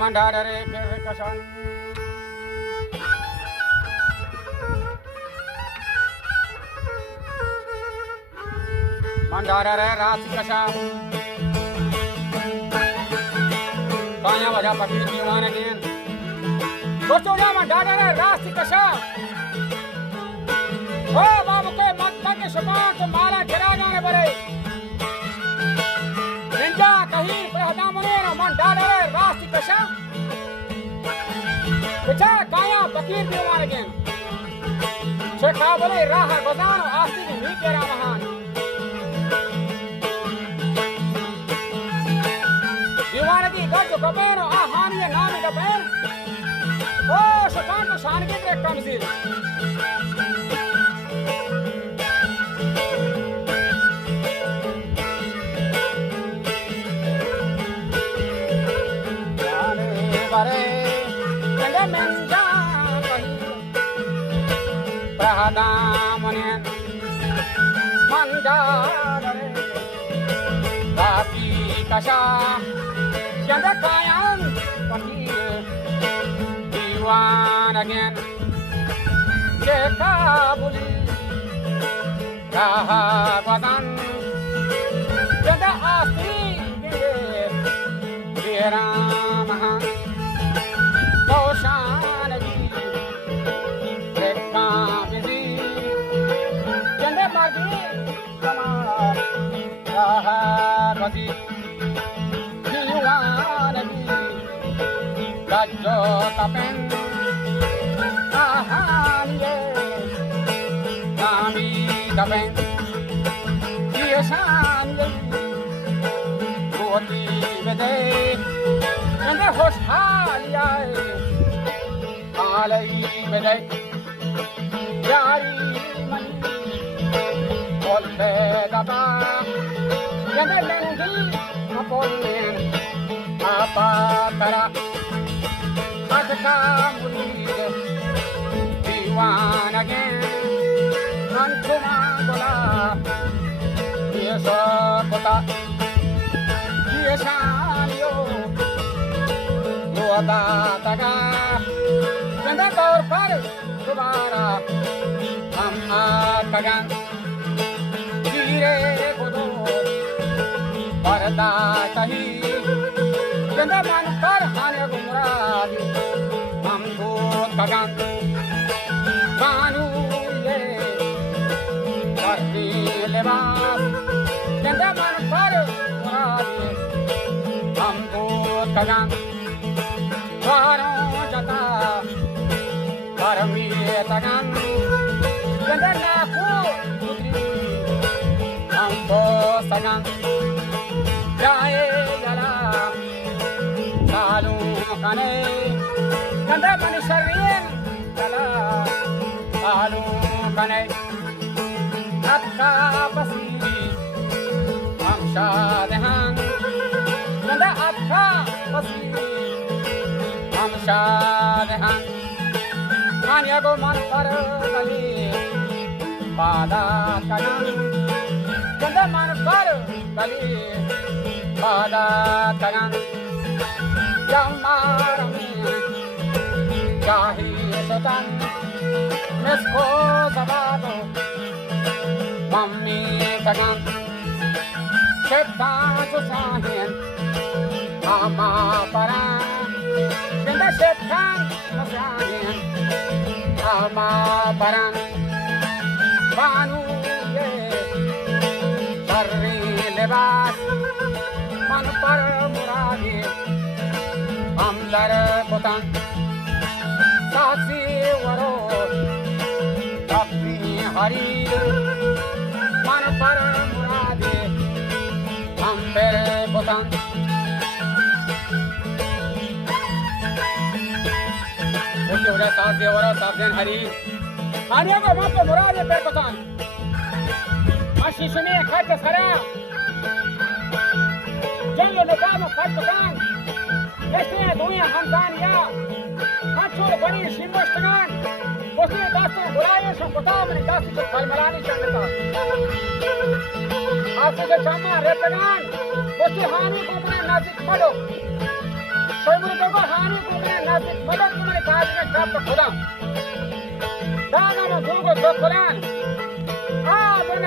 mandare kirkashan mandare rasikasha kanya wajah pakir diwan again dosto ya mandare rasikasha oh babu ke makta ke shaman tumhara gira jaane pare ninja kahi prahda mune mandare rasikasha becha kaya pakir diwan again shekha bole raha gozano asti ni kera mahan Diwanagi gajo kabero ahani nami kaber oh shakano shan ke trek kamzil yane bare kende menja kahi prahada mone mandare tapi kasha Yanda kayan pakir diwan again Jeka buli raha gwadan Yanda asti gira mahan Koshan agi rekka bizi Yanda margi kama raha gwazi Gajo tapen ahaniye nami tapen yeshaniye buati bede ende hoshaliye alai bede yari mani olbe daba ende lendi apolen apa tara Adka murid diwan again Nantuma gola Yeso kota Yesanyo Luada taga Ganda kaur par Dubara Amma tagan Gire kodo Parda kahi Ganda man par hane gumradi Mamdut kagan Banu ye Karni lebas Ganda man par gumradi Mamdut kagan Banu jata Karmi tagan Ganda naku putri Mamdut tagan Jaye jala Kalu kane Ganda mani sharien Kala Kalu kane Akka pasiri Amsha dehan Ganda akka pasiri Amsha dehan Kanya go man par gali Pada kayan Ganda man par gali Pada kayan Yamarami Jahi setan Mesko sabado Mami kagan Setan susahin Mama parang Ganda setan susahin Mama parang Banu ye Sarri lebas Manu par muradi Amlar kotan Saksi waro Takni hari Man par muradi Amber kotan Oke udah saksi waro sabden hari Hari ko mape muradi per kotan Ashi shuni khaja sara Jango nokamo khat kotan Este dunia Hamdania Hachur bani Shimoshtagan Kosi dasto bulaya shankota mani dasto jo kalmalani shankota Aapse jo chama retagan Kosi hani ko apne nazik pado कोई को हानि को मैं नासिक मदद को मेरे काज में छाप खुदा दाना में भूल को खुलान आ मन